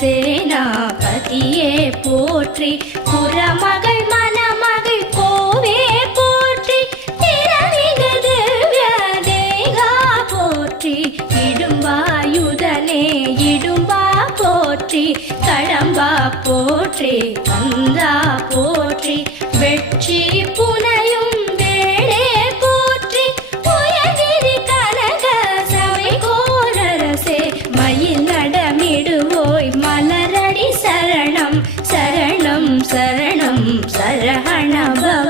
சேனாபதியே போற்றி. புறமகள் மணமகள் கோவே போற்றி. திறமிகது திவ்ய போற்றி. இடும்பாயுதனே இடும்பா போற்றி. கடம்பா போற்றி. கந்தா சரஹணபவ